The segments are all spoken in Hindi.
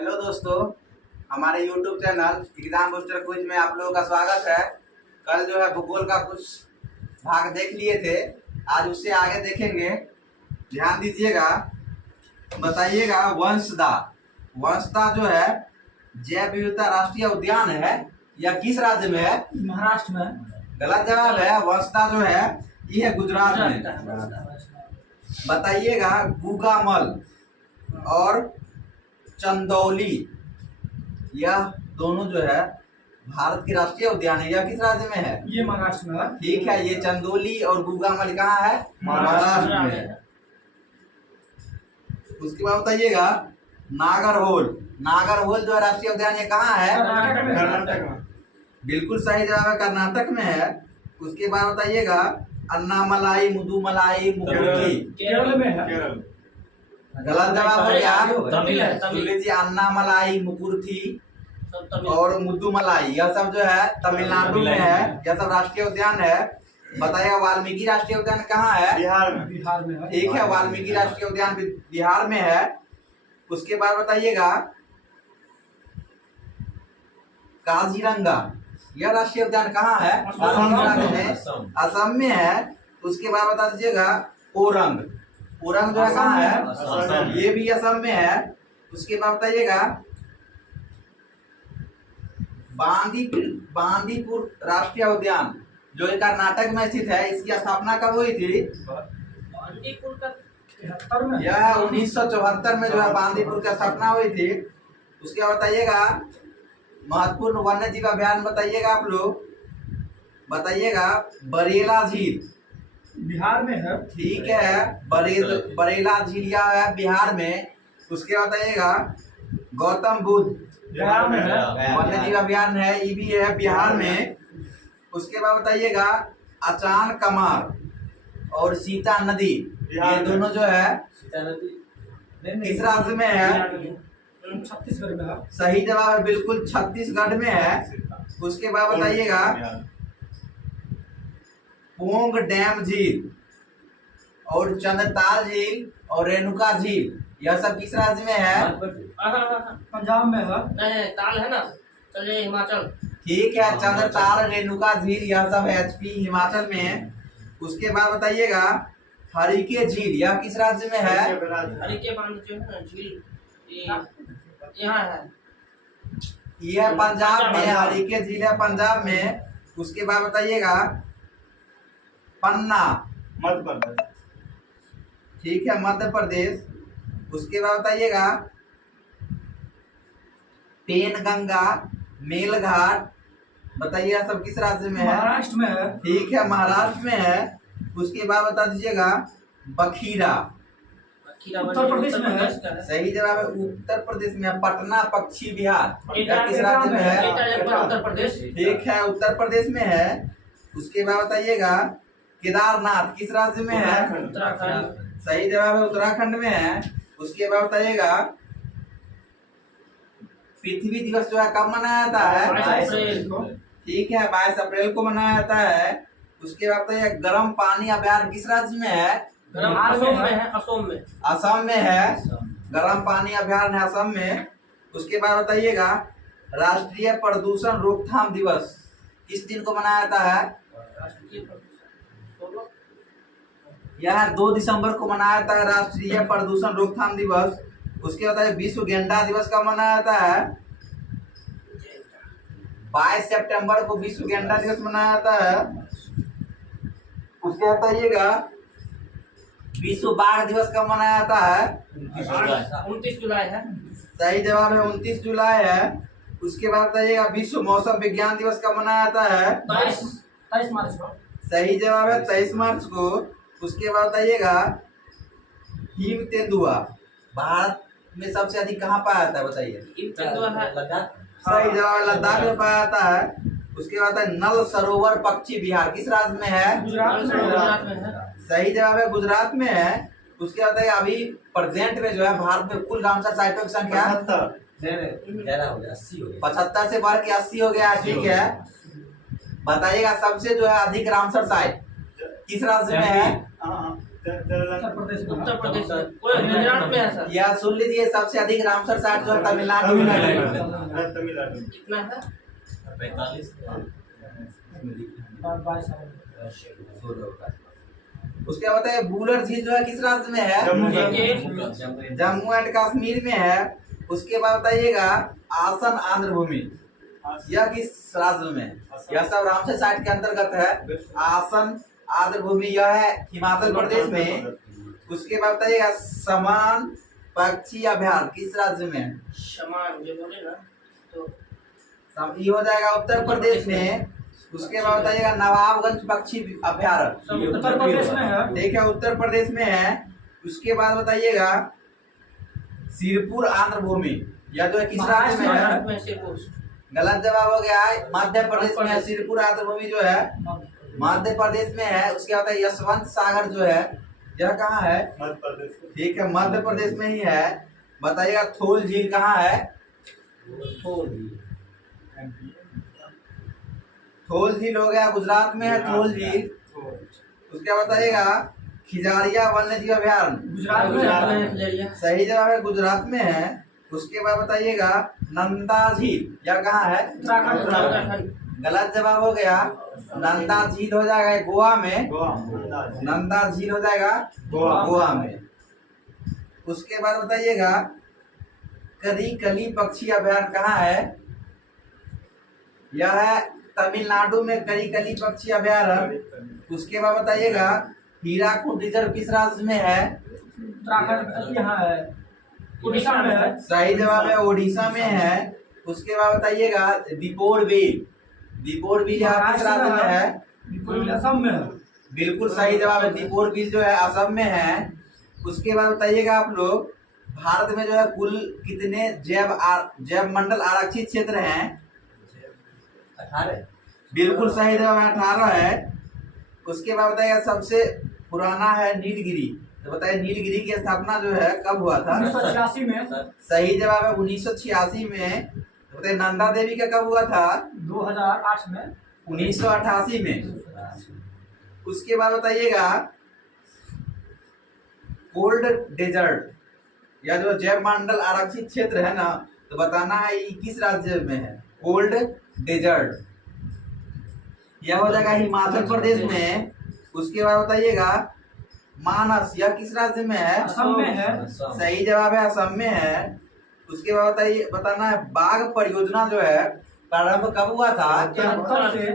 हेलो दोस्तों, हमारे YouTube channel exam booster quiz में आप लोगों का स्वागत है। कल जो है भूगोल का कुछ भाग देख लिए थे, आज उससे आगे देखेंगे। ध्यान दीजिएगा, बताइएगा वंशदा जो है जैव विविधता राष्ट्रीय उद्यान है या किस राज्य में है? महाराष्ट्र में। गलत जवाब है। वंशदा जो है ये है गुजरात में। बताइएगा गुगामल और चंदौली, यह दोनों जो है भारत की राष्ट्रीय उद्यान है, यह किस राज्य में है? ये महाराष्ट्र में है। ठीक है, ये चंदौली और गुगामल कहाँ है? महाराष्ट्र में है। उसके बाद बताइएगा नागरहोल जो है राष्ट्रीय उद्यान, ये कहाँ है? कर्नाटक में। बिल्कुल सही जवाब है, कर्नाटक में है। उसके बाद बताइएगा अन्नामलाई, मुदुमलाई, मुकुर्ती, केरल में है। गलत जवाब हो गया। तमिल जी, अन्नामलाई, मुकुर्थी और मुद्दुमलाई, यह सब जो है तमिलनाडु में है। यह सब राष्ट्रीय उद्यान है। बताइएगा वाल्मीकि राष्ट्रीय उद्यान कहाँ है? बिहार में है। ठीक है, वाल्मीकि राष्ट्रीय उद्यान बिहार में है। उसके बाद बताइएगा काजीरंगा, यह राष्ट्रीय उद्यान कहाँ है? असम में है। उसके बाद बता दीजिएगा ओरंग जो है कहाँ है? ये भी असम में है। उसके बाद बताइएगा बांदीपुर राष्ट्रीय उद्यान जो कर्नाटक में स्थित है, इसकी स्थापना कब हुई थी? यह 1974 में जो है बांदीपुर की स्थापना हुई थी। उसके बाद बताइएगा महत्वपूर्ण वन्य जीव अभ्यारण्य बताइएगा आप लोग। बताइएगा बरेला झील बिहार में है। ठीक है, बरेला झील यह है बिहार में। उसके बाद बताइएगा गौतम बुद्ध बिहार में है। वन्य जीव अभ्यारण्य है, ये भी है बिहार में। उसके बाद बताइएगा अचान कमार और सीता नदी, ये दोनों जो है किस राज्य में है? छत्तीसगढ़ में है। सही जवाब है, बिल्कुल छत्तीसगढ़ में है। उसके बाद बताइएगा पोंग डैम झील और चंद्रताल झील और रेणुका झील, यह सब किस राज्य में है? पंजाब में है। नहीं, ताल है ना, चलिए हिमाचल। ठीक है, चंद्रताल, रेणुका झील, यह सब HP हिमाचल में है। उसके बाद बताइएगा हरिके झील, यह किस राज्य में है? हरिके बांध जो है झील यहाँ है, यह पंजाब में। हरिके झील है पंजाब में। उसके बाद बताइएगा पन्ना, मध्य प्रदेश। ठीक है, मध्य प्रदेश। उसके बाद बताइएगा पेनगंगा, मेलघाट, बताइए सब किस राज्य में है? महाराष्ट्र में है। ठीक है, महाराष्ट्र में है। उसके बाद बता दीजिएगा बखीरा, उत्तर प्रदेश में है। सही जवाब है, उत्तर प्रदेश में है। पटना पक्षी विहार, यह किस एटा राज्य में है? उत्तर प्रदेश। ठीक है, उत्तर प्रदेश में है। उसके बाद बताइएगा केदारनाथ किस राज्य में है? उत्तराखंड। सही जवाब है, उत्तराखंड में है। उसके बाद बताइएगा पृथ्वी दिवस जो है कब मनाया जाता है? 22 अप्रैल। ठीक है, 22 अप्रैल को मनाया जाता है। उसके बाद बताइए गर्म पानी अभ्यारण्य किस राज्य में है? असम में है। असम में। असम में है। गर्म पानी अभ्यारण्य है असम में। उसके बाद बताइएगा राष्ट्रीय प्रदूषण रोकथाम दिवस किस दिन को मनाया जाता है? यह 2 दिसंबर को मनाया जाता है राष्ट्रीय प्रदूषण रोकथाम दिवस। उसके बाद विश्व गेंडा दिवस कब मनाया जाता है? 22 सितंबर को विश्व गेंडा दिवस मनाया जाता है। उसके बाद बताइएगा विश्व बाघ दिवस कब मनाया जाता है? 29 जुलाई है। सही जवाब है, 29 जुलाई है। उसके बाद बताइएगा विश्व मौसम विज्ञान दिवस कब मनाया जाता है? 23 मार्च को। सही जवाब है, 23 मार्च को। उसके बाद बताइएगा हिम तेंदुआ भारत में सबसे अधिक कहाँ पाया जाता है? बताइए। सही जवाब है, लद्दाख में पाया जाता है। उसके बाद नल सरोवर पक्षी विहार किस राज्य में है? गुजरात में है। सही जवाब है, गुजरात में है। उसके बाद अभी प्रेजेंट में जो है भारत में कुल रामसर साइटों की संख्या 75 से बढ़ के 80 हो गया। ठीक है, बताइएगा सबसे जो है अधिक रामसर साइट किस राज्य में है? उत्तर प्रदेश में उत्तर है। प्रदेश में पूरा गुजरात में है सर। या सुन लीजिए, सबसे अधिक रामसर साइट जो है तमिलनाडु में है। तमिलनाडु कितना है? 45 उसके बाद है बुलर झील जो है किस राज्य में है? जम्मू एंड कश्मीर में है। उसके बाद बताइएगा आसन आंध्र भूमि, यह किस राज्य में है? यह सब रामसर साइट के अंतर्गत है। आसन आंध्र भूमि यह है हिमाचल प्रदेश में। उसके बाद बताइएगा समान पक्षी अभयारण्य किस राज्य में है? समान जो बोले ना तो ये हो जाएगा उत्तर प्रदेश में। उसके बाद बताइएगा नवाबगंज पक्षी अभयारण्य, सब उत्तर प्रदेश में है। ठीक है, उत्तर प्रदेश में है। उसके बाद बताइएगा सिरपुर आंध्र भूमि, यह जो है किस राज्य में है? महाराष्ट्र में सिर्फ गलत जवाब हो गया है, मध्य प्रदेश में है। सिरपुर आंध्र भूमि जो है मध्य प्रदेश में है। उसके बाद है यशवंत सागर जो है, यह कहाँ है? मध्य प्रदेश। ठीक है, मध्य प्रदेश में ही है। बताइएगा थोल झील कहाँ है? थोल झील हो गया गुजरात में है, थोल झील। उसके बाद बताइएगा खिजारिया वन्य जीव अभयारण्य, गुजरात में है। सही जवाब है, गुजरात में है। उसके बाद बताइएगा नंदा झील, यह कहाँ है? उत्तराखंड। गलत जवाब हो गया, नंदा झील हो जाएगा गोवा में। नंदा झील हो जाएगा गोवा में। उसके बाद बताइएगा करी पक्षी अभयारण्य कहाँ है? यह है तमिलनाडु में करी पक्षी अभयारण्य। उसके बाद बताइएगा हीराकुद रिजर्व किस राज्य में है? उत्तराखंड यहाँ है, उड़ीसा में है। सही जवाब है, उड़ीसा में है। उसके बाद बताइएगा दीपोर बिल यहाँ किस राज्य में है? असम में है। बिल्कुल सही जवाब है, दीपोर बिल जो है असम में है। उसके बाद बताइएगा आप लोग भारत में जो है कुल कितने जैव मंडल आरक्षित क्षेत्र हैं? 18। बिल्कुल सही जवाब है, 18 है। उसके बाद बताइएगा सबसे पुराना है नीलगिरी, तो बताइए नीलगिरी की स्थापना जो है कब हुआ था? 1986 में। सही जवाब है, 1986 में। तो बताइए नंदा देवी का कब हुआ था? 2008 में। 1988 में। उसके बाद बताइएगा कोल्ड डेजर्ट, या जो जैव मंडल आरक्षित क्षेत्र है ना, तो बताना है ये किस राज्य में है? कोल्ड डेजर्ट, यह हो जाएगा हिमाचल प्रदेश में। उसके बाद बताइएगा मानस, यह किस राज्य में है? असम में है। सही जवाब है, असम में है। उसके बाद बताइए बताना है बाघ परियोजना जो है प्रारंभ कब हुआ था? 73 से।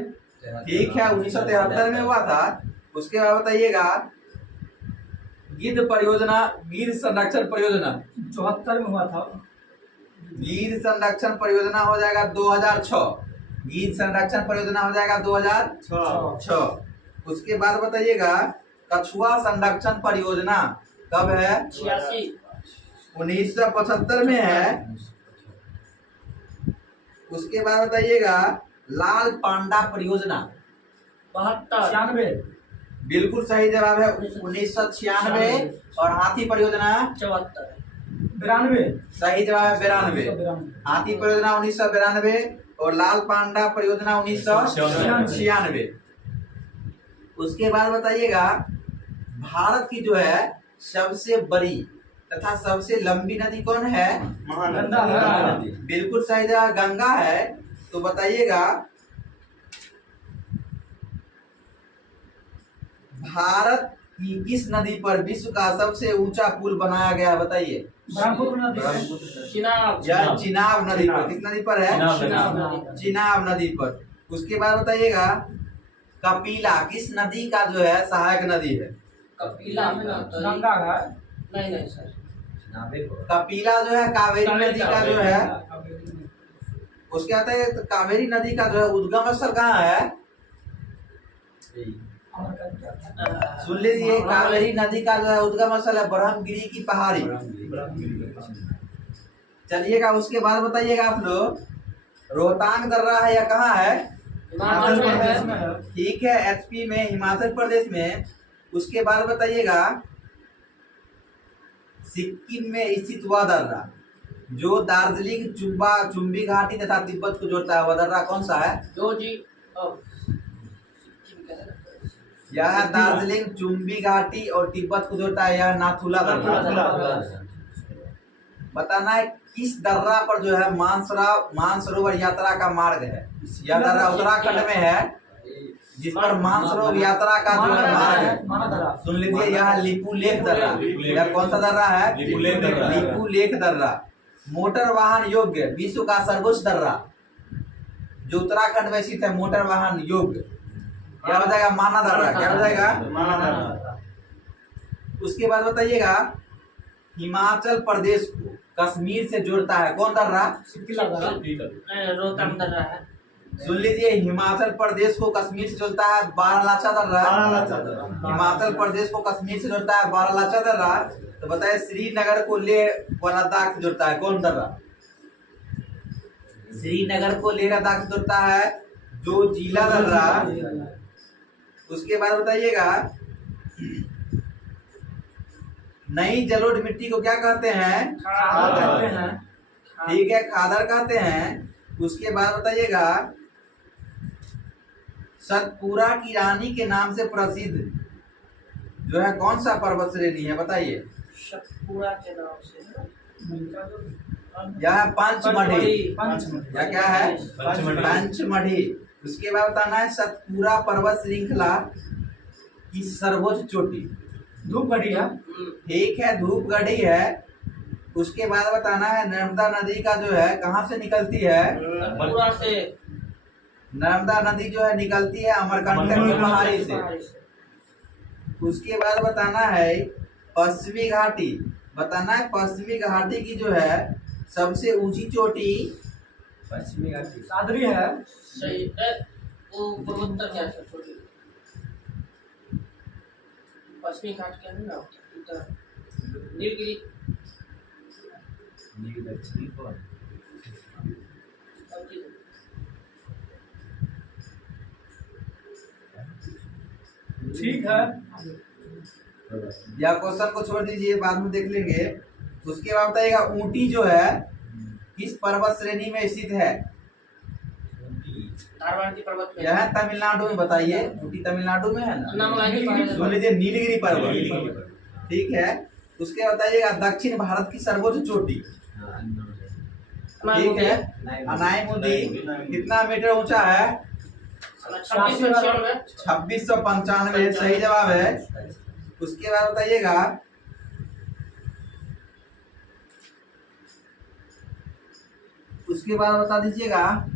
ठीक है, 1973 में हुआ था। उसके बाद बताइएगा गिद्ध परियोजना, गिद्ध संरक्षण परियोजना 74 में हुआ था। गिद्ध संरक्षण परियोजना हो जाएगा 2006। गिद्ध संरक्षण परियोजना हो जाएगा 2006। उसके बाद बताइएगा कछुआ संरक्षण परियोजना कब है? 86। 1975 में है। उसके बाद बताइएगा लाल पांडा परियोजना 72। 96। बिल्कुल सही जवाब है, 1996। और हाथी परियोजना 74। 92। सही जवाब है, 92। 92। हाथी परियोजना 1992 और लाल पांडा परियोजना 1996। उसके बाद बताइएगा भारत की जो है सबसे बड़ी तथा सबसे लंबी नदी कौन है? गंगा है। बिल्कुल सही जवाब गंगा है। तो बताइएगा भारत की किस नदी पर विश्व का सबसे ऊंचा पुल बनाया गया है? बताइए। ब्रह्मपुत्र नदी। चिनाब। यह चिनाब नदी पर, किस नदी पर है? चिनाब। चिनाब नदी पर। उसके बाद बताइएगा कपिला किस नदी का जो है सहायक नदी है? कपिला में ना तो गंगा है। नहीं सर। कपिला जो है कावेरी नदी का जो है। उसके बाद है कावेरी नदी का जो है उद्गम स्थल कहाँ है? सुन लीजिए, कावेरी नदी का जो है उद्गम स्थल है ब्रह्मगिरी की पहाड़ी। चलिएगा उसके बाद बताइएगा आप लोग रोहतांग दर्रा है या कहाँ है? हिमाचल प्रदेश में है। ठीक है, एचपी में, हिमाचल प्रदेश में। उसके बाद बताइएगा सिक्किम में स्थित वह दर्रा जो दार्जिलिंग चुंबी घाटी तथा तिब्बत को जोड़ता है, वह दर्रा कौन सा है? जो जी यह है दार्जिलिंग, चुम्बी घाटी और तिब्बत को जोड़ता है यह नाथुला दर्रा। बताना है किस दर्रा पर जो है मानसरोवर यात्रा का मार्ग है। यह दर्रा उत्तराखंड में है जिस पर मानसरोवर यात्रा का जो है मार्ग है। सुन लीजिए, यह लिपू लेख दर्रा। यह कौन सा दर्रा है? लिपू लेख दर्रा। मोटर वाहन योग्य विश्व का सर्वोच्च दर्रा जो उत्तराखंड में स्थित है, मोटर वाहन योग्य, क्या हो जाएगा? माना दर्रा। क्या हो जाएगा? माना दर्रा। उसके बाद बताइएगा, हिमाचल प्रदेश को कश्मीर से जोड़ता है कौन दर्रा? रोहतांग दर्रा है। सुन लीजिए, हिमाचल प्रदेश को कश्मीर से जोड़ता है बारालाचा दर्रा। हिमाचल प्रदेश को कश्मीर से जोड़ता है बारालाचा दर्रा। तो बताइए, श्रीनगर को लेह व लद्दाख से जोड़ता है कौन दर्रा? श्रीनगर को लेह लद्दाख से जोड़ता है जो जिला दर्रा। उसके बाद बताइएगा, नई जलोढ़ मिट्टी को क्या कहते हैं? खादर कहते हैं। ठीक है, खादर कहते हैं। उसके बाद बताइएगा, सतपुरा की रानी के नाम से प्रसिद्ध जो है कौन सा पर्वत श्रेणी है? बताइए। सतपुरा के नाम से यह है पंचमढ़ी। पंचमढ़ी। यह क्या है? पंचमढ़ी। पंचमढ़ी। उसके बाद बताना है सतपुरा पर्वत श्रृंखला की सर्वोच्च चोटी। धूपगढ़ी है। ठीक है, धूपगढ़ी है। उसके बाद बताना है नर्मदा नदी का जो है कहाँ से निकलती है? सतपुरा से। नर्मदा नदी जो है निकलती है अमरकंटक की पहाड़ी से। उसके बाद बताना है पश्चिमी घाटी। बताना है पश्चिमी घाटी की जो है सबसे ऊंची चोटी पश्चिमी घाटी सादरी है। सही है। वो पूर्वोत्तर क्या है? छोटी पश्चिमी घाट क्या है ना? उत्तर नीलगिरी। दक्षिणी कौन? ठीक है। या क्वेश्चन को छोड़ दीजिए, बाद में देख लेंगे। उसके बाद बताइएगा, ऊटी जो है किस पर्वत श्रेणी में स्थित है? धारवाड़ पर्वत में। यह है तमिलनाडु में। बताइए, ऊटी तमिलनाडु में है ना? सुन लीजिए, नीलगिरी पर्वत। ठीक है। उसके बताइएगा, दक्षिण भारत की सर्वोच्च चोटी। ठीक है, अनाईमुदी कितना मीटर ऊंचा है? 2695। सही जवाब है। उसके बाद बताइएगा, उसके बाद बता दीजिएगा,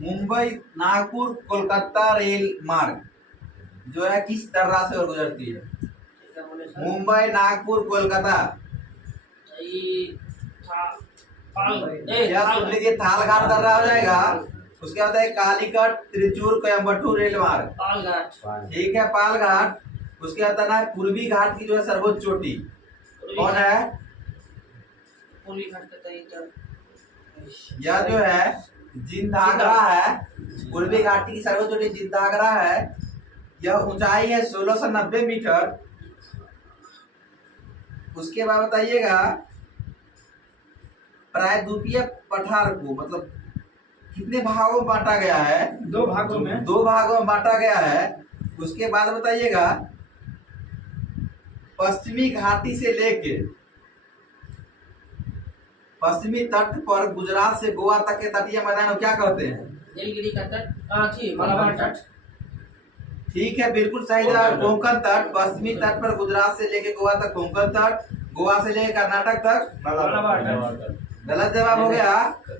मुंबई नागपुर कोलकाता रेल मार्ग जो है किस दर्रा से और गुजरती है? मुंबई नागपुर कोलकाता। या सुन लीजिए, थालघाट दर्रा हो जाएगा। उसके बाद है कालीकट त्रिचूर कोयम्बटूर रेल मार्ग। ठीक है, पालघाट। उसके बाद है पूर्वी घाट की जो है सर्वोच्च चोटी कौन है? पूर्वी घाट का तरीका यह जो है जिंदागरा है। पूर्वी घाटी की सर्वोच्च चोटी जिंदागरा है। यह ऊंचाई है 1690 मीटर। उसके बाद बताइएगा, प्रायद्वीपीय पठार को मतलब कितने भागों में बांटा गया है? 2 भागों में। 2 भागों में बांटा गया है। उसके बाद बताइएगा, पश्चिमी घाटी से लेके पश्चिमी तट पर गुजरात से गोवा तक के तटीय मैदान को क्या कहते हैं? नीलगिरी का तट। मलाबार तट। ठीक है, बिल्कुल सही जवाब, कोंकण तट। पश्चिमी तट पर गुजरात से लेके गोवा तक कोंकण तट, गोवा से लेके कर्नाटक तक मलाबार तट। गलत जवाब हो गया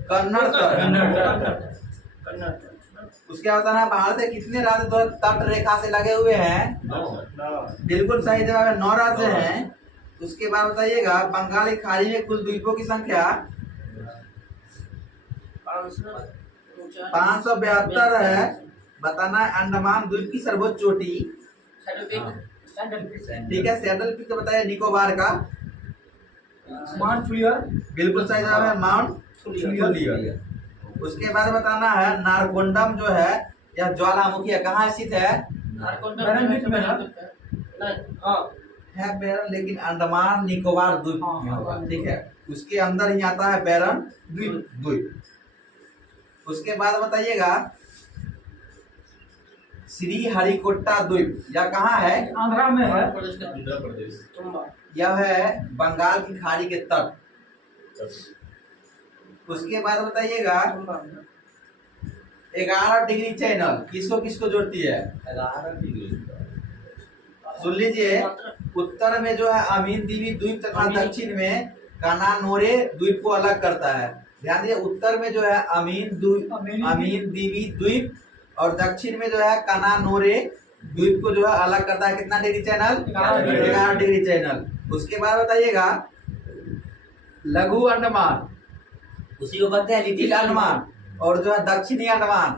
कन्नड़ तट। उसके बाद बताना, भारत के कितने राज्य तट रेखा से लगे हुए हैं? बिल्कुल सही जवाब है, 9 राज्य हैं। उसके बाद बताइएगा, बंगाली खाड़ी में कुल द्वीपों की संख्या 572 है। बताना है अंडमान द्वीप की सर्वोच्च चोटी। ठीक है, सैडल पीक तो बताइए निकोबार का। माउंट फ्लियर। बिल्कुल सही जवाब है माउंट फ्लियर। उसके बाद बताना है नारकोंडम जो है यह ज्वालामुखी है, कहाँ स्थित है? है बैरन, लेकिन अंडमान निकोबार द्वीप में होगा। ठीक है, उसके अंदर ही आता है बैरन द्वीप। उसके बाद बताइएगा, श्री हरिकोटा द्वीप, यह कहाँ है? आंध्रा में है। आंध्र प्रदेश। तुम्बा। यह है बंगाल की खाड़ी के तट। उसके बाद बताइएगा 11 डिग्री चैनल किसको किसको जोड़ती है? 11 डिग्री। सुन लीजिए, उत्तर में जो है अमीन दीवी द्वीप तथा दक्षिण में कानानोरे द्वीप को अलग करता है। ध्यान दीजिए, उत्तर में जो है अमीन दीवी द्वीप और दक्षिण में जो है कानानोरे द्वीप को जो है अलग करता है। कितना डिग्री चैनल? 11 degree channel. उसके बाद बताइएगा लघु अंडमान, उसी को बताया लिटिल अंडमान और जो है दक्षिणी अंडमान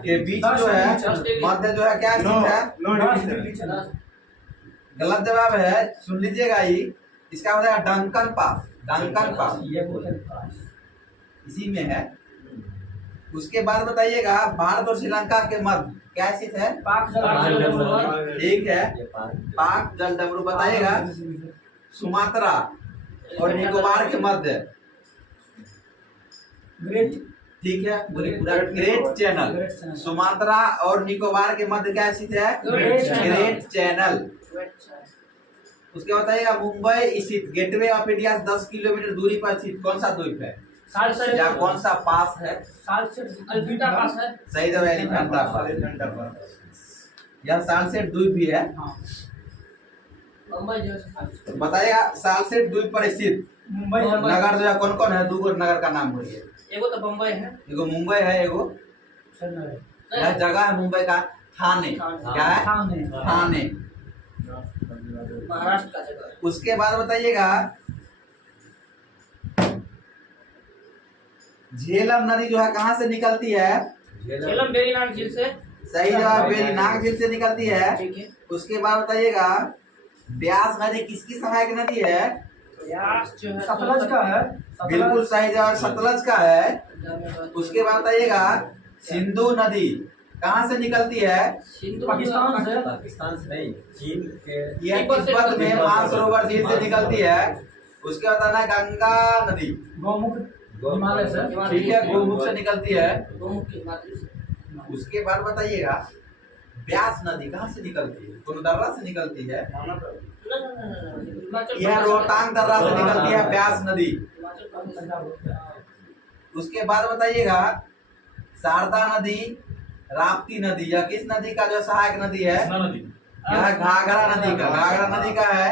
के बीच जो है मध्य जो है क्या स्थित है? गलत जवाब है, सुन लीजिएगा ही, इसका हो जाएगा डंकन पास। डंकन पास इसी में है। उसके बाद बताइएगा भारत और श्रीलंका के मध्य क्या स्थित है? ठीक है, पाक जलडमरू। बताइएगा सुमात्रा और निकोबार के मध्य, ठीक है, ग्रेट चैनल। सुमात्रा और निकोबार के मध्य क्या स्थित है? Great channel. उसके बताइएगा मुंबई स्थित गेटवे ऑफ इंडिया 10 किलोमीटर दूरी पर स्थित कौन सा द्वीप है या कौन सा पास है? अल्फीटा पास है। सही जवाब एलिफेंटा पास। यह सालसेट द्वीप भी है। मुंबई जो है बताइएगा सालसेट द्वीप पर स्थित मुंबई नगर जो है कौन कौन है? 2 नगर का नाम बोलिए। एगो तो बम्बई है, एगो मुंबई है, एगो यह जगह है मुंबई का थाने। क्या है? थाने। महाराष्ट्र का जगह है। उसके बाद बताइएगा झेलम नदी जो है कहाँ से निकलती है? झेलम वेरीनाग झील से। सही जवाब, वेरीनाग झील से निकलती है। ठीक है। उसके बाद बताइएगा ब्यास नदी किसकी सहायक नदी है? व्यास जो है सतलज का है। बिल्कुल सही जवाब, सतलज का है। उसके बाद बताइएगा सिंधु नदी कहाँ से निकलती है? सिंधु पाकिस्तान से। पाकिस्तान से नहीं, चीन के। यह तिब्बत में मानसरोवर झील से निकलती है। उसके बाद आना गंगा नदी, गौमुख हिमालय से। ठीक है, गोमुख से निकलती है। गोमुख की मातृ से। उसके बाद बताइएगा ब्यास नदी कहाँ से निकलती है? कौन दर्रा से निकलती है? हिमाचल यह रोहतांग दर्रा से निकलती है ब्यास नदी। हिमाचल प्रदेश। उसके बाद बताइएगा शारदा नदी, राप्ती नदी, यह किस नदी का जो सहायक नदी है? यह घाघरा नदी का। घाघरा नदी का है।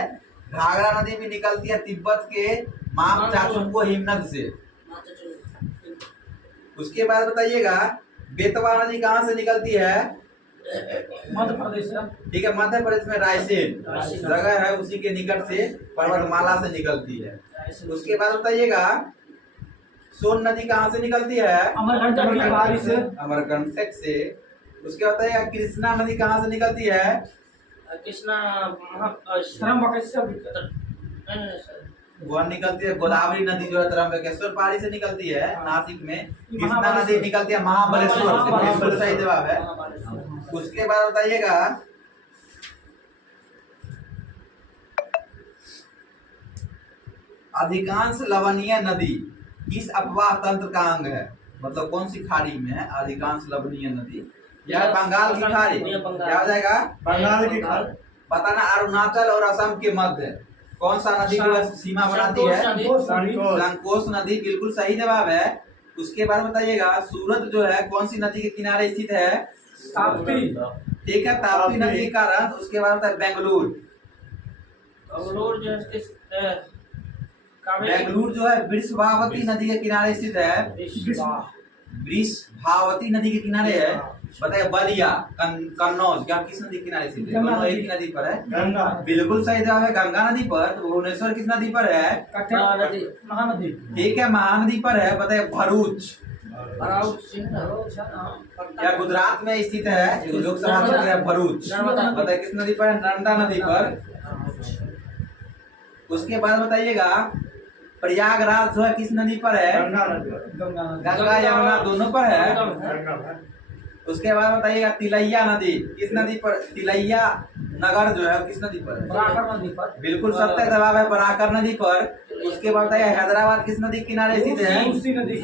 घाघरा नदी भी निकलती है तिब्बत के माम चाचुंगो हिमनद से। उसके बाद बताइएगा बेतवा नदी कहाँ से निकलती है? मध्य प्रदेश से। ठीक है, मध्य प्रदेश में रायसेन जगह है, उसी के निकट से पर्वतमाला से निकलती है। उसके बाद बताइएगा सोन नदी कहाँ से निकलती है? अमरकंटक की पहाड़ी से। अमरकंटक से। उसके बताइएगा कृष्णा नदी कहाँ से निकलती है? कृष्णा वह निकलती है गोदावरी नदी जो है त्र्यंबकेश्वर पहाड़ी से निकलती है नासिक में। कृष्णा नदी निकलती है महाबलेश्वर से। बिल्कुल सही जवाब है। उसके बाद बताइएगा अधिकांश लवणीय नदी किस अपवाह तंत्र का अंग है? मतलब कौन सी खाड़ी में है अधिकांश लवणीय नदी? यह बंगाल की खाड़ी। क्या हो जाएगा? बंगाल की खाड़ी। बताना अरुणाचल और असम के मध्य कौन सा नदी जो है सीमा बनाती है? संकोश नदी। बिल्कुल सही जवाब है। उसके बाद बताइएगा सूरत जो है कौन सी नदी के किनारे स्थित है? ताप्ती। ठीक है, ताप्ती नदी का रंग। उसके बाद होता है बेंगलुरु। बेंगलुरु जो है बेंगलुरु जो है वृषभावती नदी के किनारे स्थित है। वृषभावती नदी के किनारे है। बताइए बलिया, कन्नौज क्या किस नदी के किनारे स्थित है? दोनों एक ही नदी पर है। गंगा। बिल्कुल सही जवाब है, गंगा नदी पर। तो भुवनेश्वर किस नदी पर है? महानदी। ठीक है, महानदी पर है। बताइए भरूच या गुजरात में स्थित है, लोकसभा क्षेत्र है भरूच। बताइए किस नदी पर है? नर्मदा नदी पर। उसके बाद बताइएगा प्रयागराज जो है किस नदी पर है? गंगा यमुना दोनों पर है। उसके बाद बताइएगा तिलैया नदी किस नदी पर? तिलैया नगर जो है किस नदी पर है? बराकर नदी पर। बिल्कुल सत्य जवाब है, बराकर नदी पर। उसके बाद बताइए हैदराबाद किस नदी के किनारे स्थित है? मूसी नदी।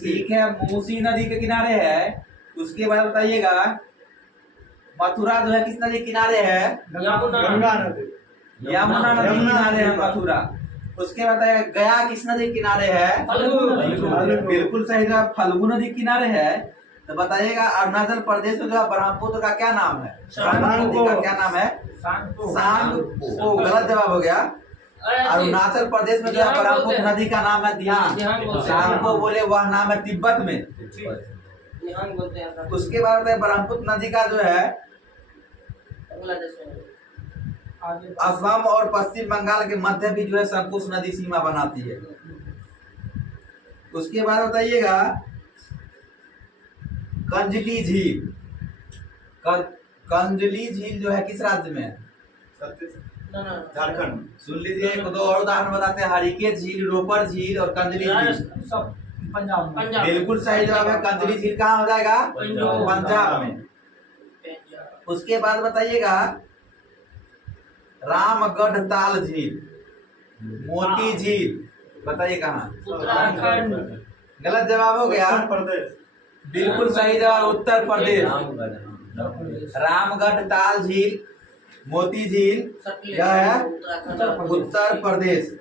ठीक है, मूसी नदी के किनारे है। उसके बाद बताइएगा मथुरा जो है किस नदी के किनारे है? यमुना यमुना नदी के किनारे है मथुरा। उसके बाद है गया किस नदी के किनारे है? फल्गु। बिल्कुल सही जवाब, फल्गु नदी के किनारे है। तो बताइएगा अरुणाचल प्रदेश में जो है ब्रह्मपुत्र का क्या नाम है? ब्रह्मपुत्र नदी का क्या नाम है? सांगपो। गलत जवाब हो गया। अरुणाचल प्रदेश में जो है ब्रह्मपुत्र नदी का नाम है ध्यान। सांगपो बोले वह नाम है तिब्बत में। ध्यान बोलते हैं। उसके बाद बताइए ब्रह्मपुत्र नदी का जो है बांग्लादेश में। असम और पश्चिम बंगाल के मध्य भी जो है संकुश नदी सीमा बनाती है। उसके बाद बताइएगा कंजली झील। कंजली झील जो है किस राज्य में है? झारखंड। सुन लीजिए, एक दो और उदाहरण बताते हैं। हरिकेश झील, रोपर झील और कंजली झील। सब पंजाब में। पंजाब। बिल्कुल सही जवाब है। कंजली झील कहाँ हो जाएगा? पंजाब में। उसके बाद बताइएगा रामगढ़ ताल झील, मोती झील, बताइए कहाँ? उत्तराखंड। गलत जवाब हो गया। उत्तर प्रदेश। बिल्कुल सही जवाब उत्तर प्रदेश। रामगढ़। रामगढ़ ताल झील, मोती झील यह है उत्तर प्रदेश।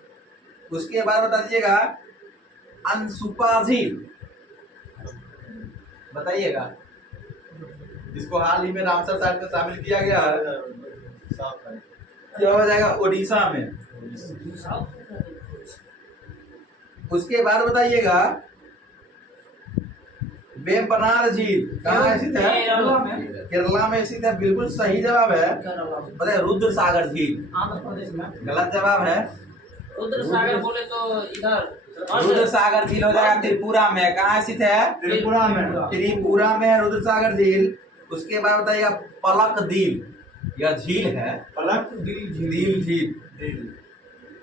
उसके बाद बता दीजिएगा अनसुपा झील, बताइएगा। इसको हाल ही में रामसर साइड में शामिल किया गया है। साफ है। यह हो जाएगा उड़ीसा में। उसके बाद बताइएगा वेम्बनाड झील कहाँ स्थित है? केरला में स्थित है। बिल्कुल सही जवाब है। बताइए रुद्र सागर झील। आंध्र प्रदेश में। गलत जवाब है। रुद्र सागर बोले तो इधर रुद्र सागर झील हो जाएगा त्रिपुरा में। कहाँ स्थित है? त्रिपुरा में। त्रिपुरा में है रुद्र सागर झील। उसके बाद बताइएगा पलक दिल, यह झील है। पलक दिल झील, दिल।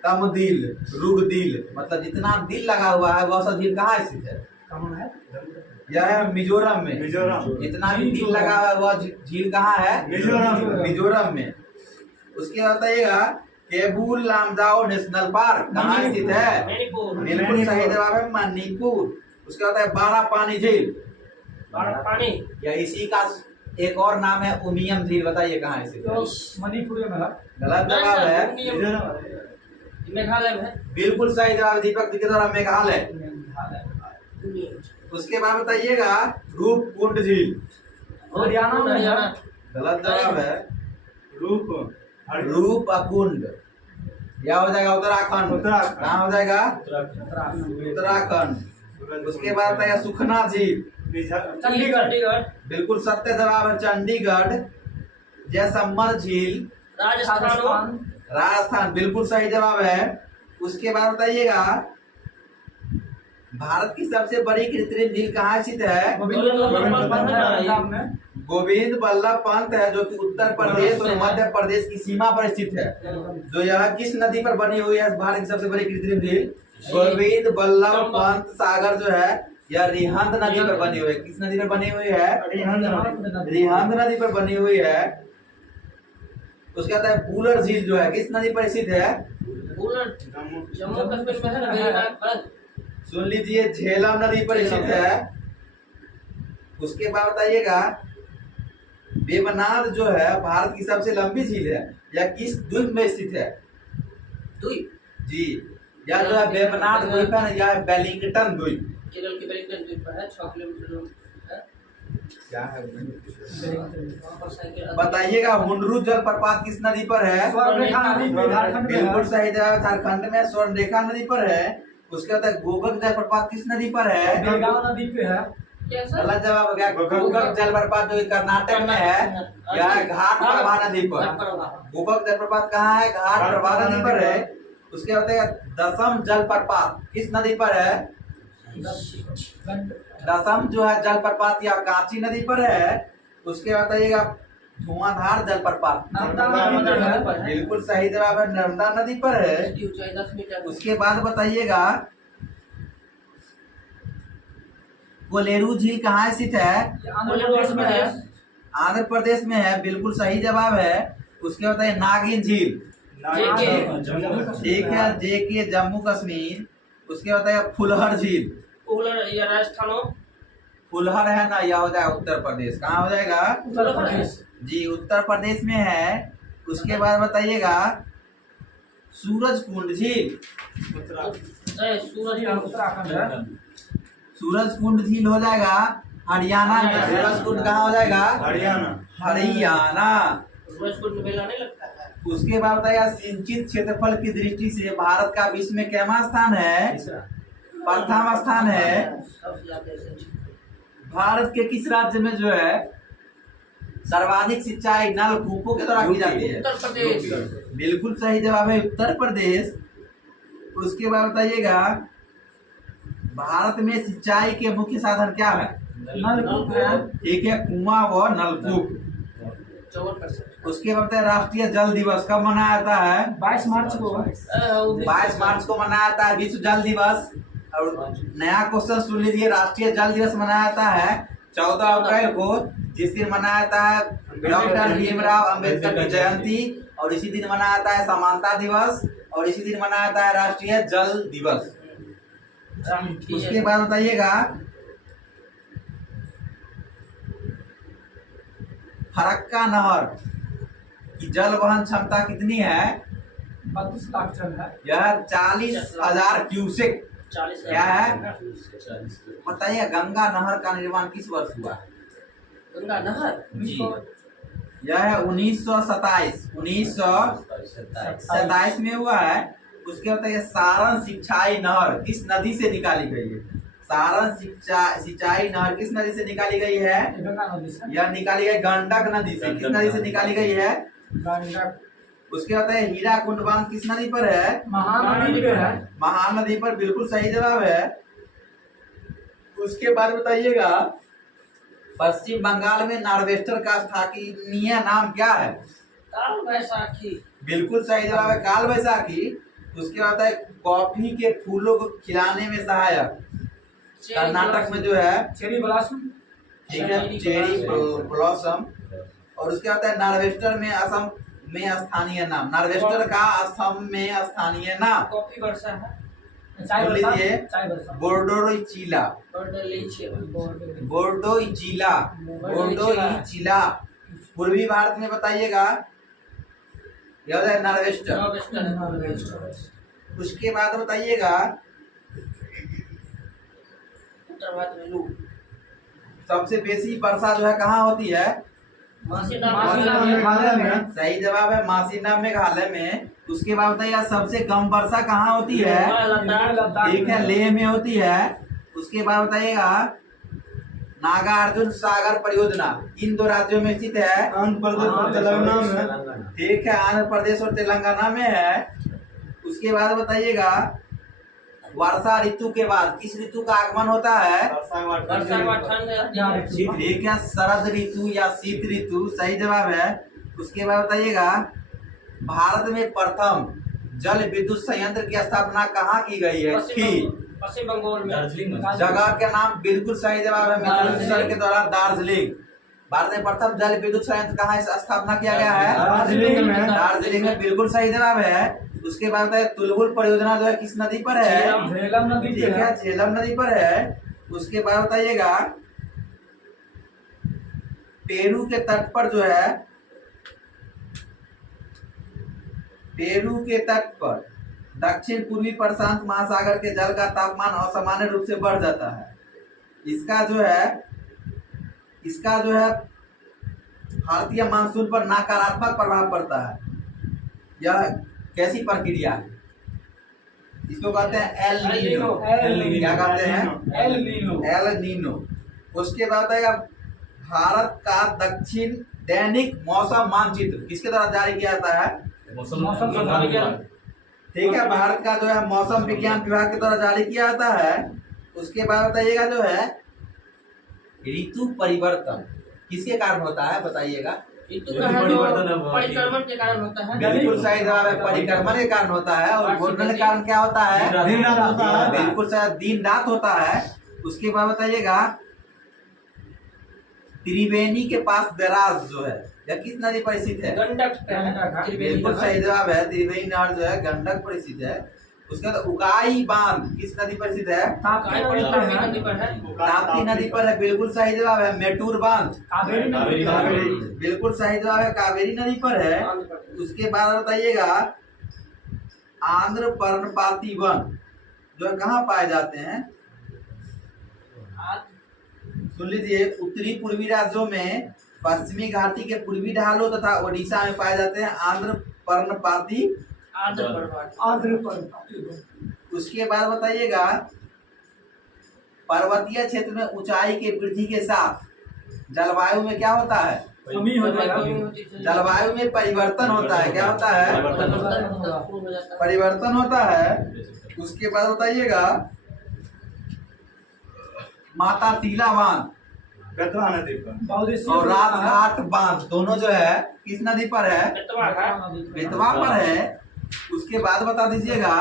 तमदिल, रुगदिल, मतलब जितना दिल लगा हुआ है वह सब झील कहाँ स्थित है? कहाँ है? यह है मिजोरम में। मिजोरम। इतना भी दिल लगा हुआ है वह झील कहाँ है? मिजोरम में। उसके बाद बताइएगा केबुल लामजाओ नेशनल पार्क कहाँ स्थित है? मणिपुर। बिल्कुल सही जवाब है मणिपुर। उसके बाद है बारह पानी झील, पानी या इसी का एक और नाम है उमियम झील, बताइए कहाँ स्थित है? मणिपुर में है। गलत जवाब है। मेघालय में है। बिल्कुल सही जवाब दीपक जी के द्वारा मेघालय। उसके बाद बताइएगा रूपकुंड झील, हरियाणा में है। गलत जवाब है। रूप रूपकुंड या हो जाएगा उत्तराखंड। उत्तराखंड। कहाँ हो जाएगा? उत्तराखंड। उत्तराखंड। उसके बाद बताइएगा सुखना झील, चंडीगढ़। बिल्कुल सत्य जवाब है चंडीगढ़। जैसलमेर झील राजस्थान। राजस्थान, बिल्कुल सही जवाब है। उसके बाद बताइएगा भारत की सबसे बड़ी कृत्रिम झील कहाँ स्थित है? पंजाब में। गोविंद बल्लभ पंत है, जो कि उत्तर प्रदेश और मध्य प्रदेश की सीमा पर स्थित है। जो यह किस नदी पर बनी हुई है भारत की सबसे बड़ी कृत्रिम झील? गोविंद बल्लभ पंत सागर जो है यह रिहंद नदी पर बनी हुई है। किस नदी पर बनी हुई है? रिहंद नदी पर बनी हुई है। उसके बाद है बुलर झील जो है किस नदी पर स्थित है? जम्मू कश्मीर में है ना। सुन लीजिए झेलम नदी पर स्थित है। उसके बाद बताइएगा वेम्बनाड जो है भारत की सबसे लंबी झील है, यह किस द्वीप में स्थित है? जी, यह जो है वेम्बनाड द्वीप है ना, यह वेलिंगटन द्वीप। केरल के वेलिंगटन द्वीप पर है। 6 किलोमीटर है। क्या है? वहाँ पर साइकिल। बताइएगा हुंडरू जलप्रपात किस नदी पर है? स्वर्णरेखा नदी झारखंड में है। बिल्कुल सही जवाब, झारखंड में स्वर्णरेखा नदी पर है। उसके बाद गोगक जलप्रपात किस नदी पर है? बेलगांव नदी पे है। गलत जवाब हो गया। गोगक जलप्रपात जो कर्नाटक में है, यह घाट प्रभा नदी पर। गोगक जलप्रपात कहाँ है? घाट प्रभा नदी पर है। उसके बाद दसम जलप्रपात किस नदी पर है? दसम जो है जलप्रपात या कांची नदी पर है। उसके बाद बताइएगा धुआंधार जलप्रपात बिल्कुल सही जवाब है, नर्मदा नदी पर है। ऊंचाई 10 मीटर। उसके बाद बताइएगा कोलेरू झील कहाँ स्थित है? आंध्र प्रदेश में है। आंध्र प्रदेश में है, बिल्कुल सही जवाब है। उसके बाद बताइए नागिन झील, ठीक है, जेके जम्मू कश्मीर। उसके बाद बताइए फुलहर झील, राजस्थान। फुलहर है ना, यह हो जाएगा उत्तर प्रदेश। कहाँ हो जाएगा? उत्तर प्रदेश। जी, उत्तर प्रदेश में है। उसके बाद बताइएगा सूरजकुंड झील। सूरज उत्तराखंड है। सूरजकुंड झील हो जाएगा हरियाणा में। सूरजकुंड कहाँ हो जाएगा? हरियाणा। सूरजकुंड में मेला नहीं लगता है? उसके बाद बताइएगा सिंचित क्षेत्रफल की दृष्टि से भारत का विश्व में कैवा स्थान है? प्रथम स्थान है। सबसे ज्यादा सिंचित। भारत के किस राज्य में जो है सर्वाधिक सिंचाई नलकूपों के द्वारा की जाती है? उत्तर प्रदेश। बिल्कुल सही जवाब है, उत्तर प्रदेश। उसके बाद बताइएगा भारत में सिंचाई के मुख्य साधन क्या है? नलकूप है। एक है कुआं व नलकूप। 54%। उसके बाद बताइए राष्ट्रीय जल दिवस कब मनाया जाता है? 22 मार्च को। 22 मार्च को मनाया जाता है विश्व जल दिवस। और नया क्वेश्चन सुन लीजिए, राष्ट्रीय जल दिवस मनाया जाता है 14 अप्रैल को, जिस दिन मनाया जाता है डॉक्टर भीमराव अंबेडकर की जयंती। और इसी दिन मनाया जाता है समानता दिवस, और इसी दिन मनाया जाता है राष्ट्रीय जल दिवस। उसके बाद बताइएगा फरक्का नहर की जल वहन क्षमता कितनी है? 32 लाख टन है। यह 40,000 क्यूसेक। 40 क्या है? बताइए गंगा नहर का निर्माण किस वर्ष हुआ है? गंगा नहर जी, यह है 1927 में हुआ है। उसके बाद ये सारण सिंचाई नहर किस नदी से निकाली गई है? सारण सिंचाई नहर किस नदी से निकाली गई है? गंगा नदी से। यह निकाली गई गंडक नदी से। किस नदी से निकाली गई है? गंडक। उसके बाद है हीराकुंड बांध किस नदी पर है? महानदी पे है। महानदी पर। बिल्कुल सही जवाब है। उसके बाद बताइएगा पश्चिम बंगाल में नार्वेस्टर का स्थानीय नाम क्या है? काल बैसाखी। बिल्कुल सही जवाब है, काल बैसाखी। उसके बाद है कॉफी के फूलों को खिलाने में सहायक कर्नाटक में जो है चेरी ब्लॉसम। ठीक है, चेरी ब्लॉसम। और उसके बाद है नार्वेस्टर में असम में स्थानीय नाम। नार्वेस्टर का असम में स्थानीय नाम कॉफी वर्षा है। चाय बोल लीजिए। चाय बरसा। बोर्डोइचिला। बोर्डोइचिला। पूर्वी भारत में बताइएगा यह हो जाए नार्वेस्टर। उसके बाद बताइएगा उत्तर भारत में लू। सबसे बेसी वर्षा जो है कहाँ होती है? मेघालय में। सही जवाब है, मासीनाम मेघालय में। उसके बाद बताइए सबसे कम वर्षा कहाँ होती है? एक है लेह में होती है। उसके बाद बताइएगा नागार्जुन सागर परियोजना इन दो राज्यों में स्थित है? आंध्र प्रदेश और तेलंगाना में। ठीक है, आंध्र प्रदेश और तेलंगाना में है। उसके बाद बताइएगा वर्षा ऋतु के बाद किस ऋतु का आगमन होता है? ठीक है, शरद ऋतु या शीत ऋतु। सही जवाब है। उसके बाद बताइएगा भारत में प्रथम जल विद्युत संयंत्र की स्थापना कहाँ की गई है? पश्चिम बंगाल में। जगह का नाम बिल्कुल सही जवाब है, मित्रुल सर के द्वारा दार्जिलिंग। भारत में प्रथम जल विद्युत संयंत्र कहाँ स्थापना किया गया है? दार्जिलिंग में। दार्जिलिंग में। बिल्कुल सही जवाब है। उसके बाद बताइए तुलबुल परियोजना जो है किस नदी पर है? झेलम नदी ठीक है, झेलम नदी पर है। उसके बाद बताइएगा पेरू के तट पर जो है, पेरू के तट पर दक्षिण पूर्वी प्रशांत महासागर के जल का तापमान असामान्य रूप से बढ़ जाता है। इसका जो है भारतीय मानसून पर नकारात्मक प्रभाव पड़ता है। यह कैसी प्रक्रिया है? इसको कहते हैं एल नीनो। क्या कहते हैं? El Nino. उसके बाद बताएगा भारत का दक्षिण दैनिक मौसम मानचित्र किसके द्वारा जारी किया जाता है? ठीक है, भारत का जो है मौसम विज्ञान विभाग के द्वारा जारी किया जाता है। उसके बाद बताइएगा जो है ऋतु परिवर्तन किसके कारण होता है? बताइएगा। ऋतु का परिक्रमण के कारण होता है। बिल्कुल सही जवाब है, परिक्रमण के कारण होता है। और घूर्णन के कारण क्या होता है? दिन रात होता है। बिल्कुल सही, दिन रात होता है। उसके बाद बताइएगा त्रिवेणी के पास बैराज जो है यह किस नदी पर स्थित है? गंडक। बिल्कुल सही जवाब है, त्रिवेणी नहर जो है गंडक पर स्थित है। उसके बाद उकाई बांध किस नदी पर स्थित है? ताप्ती ताप्ती नदी नदी पर पर है। है। ताप्ती नदी पर है, बिल्कुल सही जवाब है। मेटूर बांध कावेरी नदी पर है। बिल्कुल सही जवाब है, कावेरी नदी पर है। आंध्र प्रदेश। उसके बाद बताइएगा आंध्र पर्णपाती वन जो है कहाँ पाए जाते हैं? सुन लीजिए, उत्तरी पूर्वी राज्यों में पश्चिमी घाटी के पूर्वी ढालों तथा ओडिशा में पाए जाते हैं आंध्र पर्णपाती। आंध्र प्रदेश। आंध्र पर उसके बाद बताइएगा पर्वतीय क्षेत्र में ऊंचाई के वृद्धि के साथ जलवायु में क्या होता है? कमी हो जाएगा। जलवायु में परिवर्तन होता है। क्या होता है? परिवर्तन होता है। उसके बाद बताइएगा माता टीला बांध बेतवा नदी पर बहुदेशीय और राजघाट बांध दोनों जो है किस नदी पर है? बेतवा है। बेतवा पर है। उसके बाद बता दीजिएगा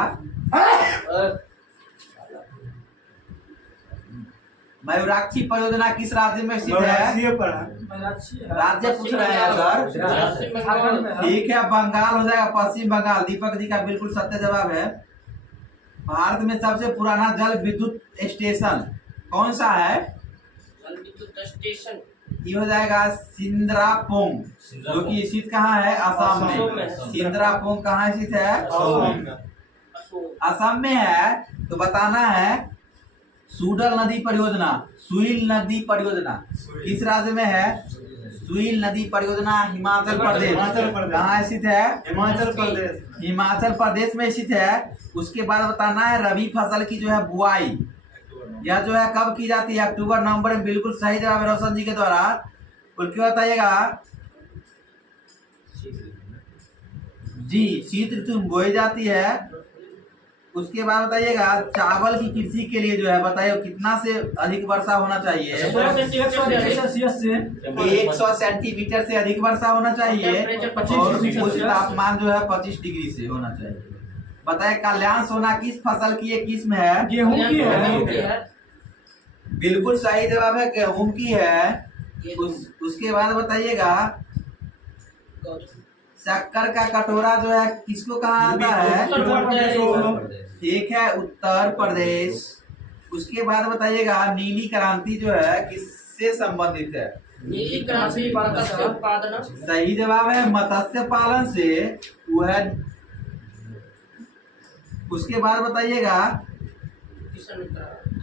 मयूराक्षी परियोजना किस राज्य में स्थित है? मराठीय पर है। मीनाक्षी है। राज्य पूछ रहे हैं सर। पश्चिम झारखंड बंगाल। में है। ठीक है, बंगाल हो जाएगा, पश्चिम बंगाल। दीपक जी का बिल्कुल सत्य जवाब है। भारत में सबसे पुराना जल विद्युत स्टेशन कौन सा है? जल विद्युत स्टेशन ये हो जाएगा सिंद्रापोंग, जो कि स्थित कहाँ है? असम असम में। में। सिंद्रापोंग कहाँ स्थित है? अशोक। असम में है। तो बताना है सुडल नदी परियोजना, सुइल नदी परियोजना किस राज्य में है? सुइल नदी परियोजना हिमाचल प्रदेश। हिमाचल प्रदेश। कहाँ स्थित है? हिमाचल प्रदेश। हिमाचल प्रदेश में स्थित है। उसके बाद बताना है रबी फसल की जो है बुआई यह जो है कब की जाती है? अक्टूबर नवंबर में। बिल्कुल सही जवाब है रोशन जी के द्वारा। उनके बताइएगा जी शीत ऋतु में बोई जाती है। उसके बाद बताइएगा चावल की कृषि के लिए जो है बताइए कितना से अधिक वर्षा होना चाहिए? 100 सेल्सियस से 100 सेंटीमीटर से अधिक वर्षा होना चाहिए टेम्परेचर 25 और डिग्री उच्च सेल्सियस। तापमान जो है 25 डिग्री से होना चाहिए। बताए कल्याण सोना किस फसल की एक किस्म है? गेहूं की गेहूं की है। है। बिल्कुल सही जवाब है, गेहूं की है। उसके बाद बताइएगा शक्कर का कटोरा जो है किसको कहा आता है? उत्तर प्रदेश। ठीक है, उत्तर प्रदेश। उसके बाद बताइएगा नीली क्रांति जो है किससे संबंधित है? नीली क्रांति मत्स्य उत्पादन। सही जवाब है, मत्स्य पालन से वह। उसके बाद बताइएगा किशन क्रांति।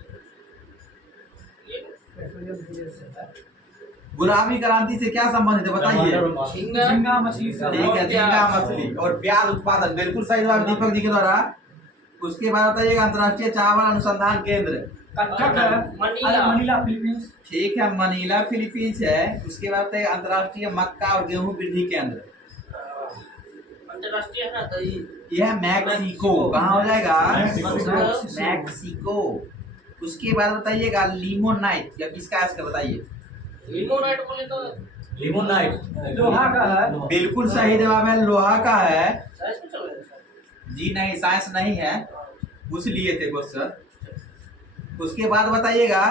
गुलाबी क्रांति से क्या संबंधित है बताइए? झींगा। झींगा मछली से। ठीक है, झींगा मछली और प्याज उत्पादन। बिल्कुल सही जवाब दीपक जी के द्वारा। उसके बाद बताइएगा अंतर्राष्ट्रीय चावल अनुसंधान केंद्र। कटक है। मनीला। अरे मनीला फिलीपींस। ठीक है, मनीला फिलीपींस है। उसके बाद बताइए अंतर्राष्ट्रीय मक्का और गेहूं वृद्धि केंद्र। अंतर्राष्ट्रीय है ना तो यह मैक्सिको। कहाँ हो जाएगा? मैक्सिको। मैक्सिको। उसके बाद बताइएगा लिमोनाइट या किसका है इसका बताइए? लिमोनाइट बोले तो लिमोनाइट लोहा का है। बिल्कुल सही जवाब है, लोहा का है। साइंस में चल रहा है सर। जी नहीं, साइंस नहीं है, पूछ लिए थे क्वेश्चन। उसके बाद बताइएगा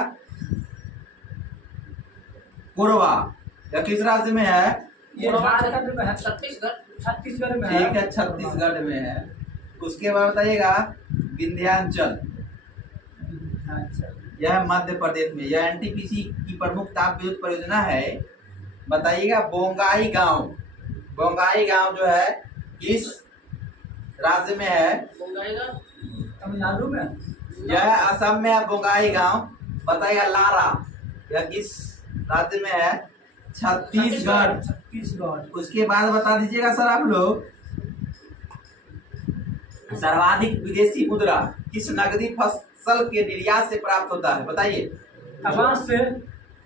कोरबा या किस राज्य में है? ये झारखंड में है। छत्तीसगढ़। छत्तीसगढ़ में है। ठीक है, छत्तीसगढ़ में है। उसके बाद बताइएगा विंध्याचल, अच्छा। यह मध्य प्रदेश में। यह एनटीपीसी की प्रमुख ताप विद्युत परियोजना है। बताइएगा बोंगाई गांव, बोंगाई गांव जो है किस राज्य में है? बोंगाईगा। तमिलनाडु में। यह असम में है बोंगाई गांव। बताइएगा लारा यह किस राज्य में है? छत्तीसगढ़। छत्तीसगढ़। उसके बाद बता दीजिएगा सर आप लोग सर्वाधिक विदेशी मुद्रा किस नगदी फसल के निर्यात से प्राप्त होता है? बताइए। कपास से।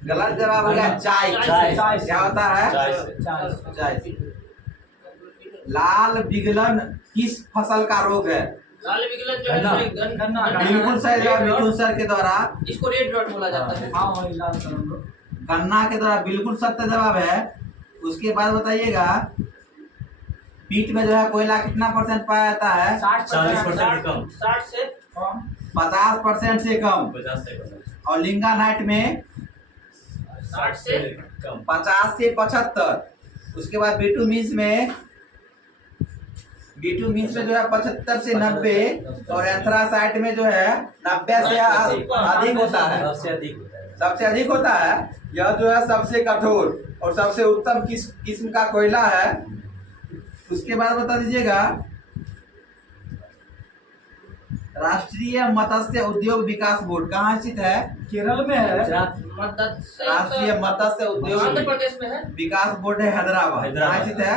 गलत जवाब हो गया चाय। चाय। क्या होता है? चाय से। चाय। चाय। लाल विगलन किस फसल का रोग है? लाल विगलन जो है गन्ना। गन- गन्ना। बिल्कुल सही जवाब मिथुन सर के द्वारा। इसको रेड डॉट बोला जाता है। हाँ वही लाल कलर। गन्ना के द्वारा बिल्कुल सत्य जवाब है। उसके बाद बताइएगा पीठ में जो है कोयला कितना परसेंट पाया जाता है? 40% कम। 60 से कम। 50% से कम। 50 से कम। और लिंगानाइट में 60 से कम। 50 से 75। उसके बाद बिटुमिन्स में B2 मीन्स में जो है 75 से 90 और एंथ्रासाइट में जो है 90 से अधिक होता है, सबसे अधिक होता है। सबसे अधिक होता है। यह जो है सबसे कठोर और सबसे उत्तम किस्म का कोयला है। उसके बाद बता दीजिएगा राष्ट्रीय मत्स्य उद्योग विकास बोर्ड कहाँ स्थित है? केरल में है। गुजरात राष्ट्रीय मत्स्य आंध्र उद्योग प्रदेश में है। विकास बोर्ड है हैदराबाद। कहाँ स्थित है?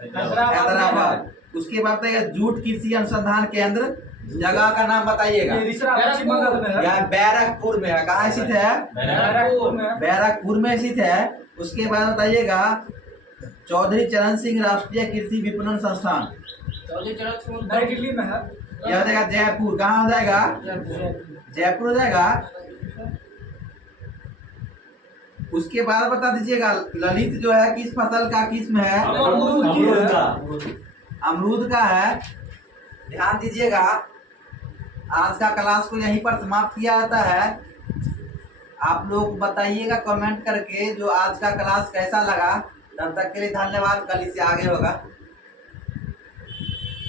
हैदराबाद। उसके बाद बताइएगा जूट कृषि अनुसंधान केंद्र, जगह का नाम बताइएगा। ये तीसरा पश्चिम बंगाल में है। यह बैरकपुर में है। कहाँ स्थित है? बैरकपुर में है। बैरकपुर में स्थित है। उसके बाद बताइएगा चौधरी चरण सिंह राष्ट्रीय कृषि विपणन संस्थान, चौधरी चरण सिंह नई दिल्ली में है। यह हो जाएगा जयपुर। कहाँ हो जाएगा? जयपुर हो जाएगा। उसके बाद बता दीजिएगा ललित जो है किस फसल का किस्म है? अमरूद का। अमरूद का है। ध्यान दीजिएगा आज का क्लास को यहीं पर समाप्त किया जाता है। आप लोग बताइएगा कमेंट करके जो आज का क्लास कैसा लगा। तब तक के लिए धन्यवाद। कल इससे आगे होगा।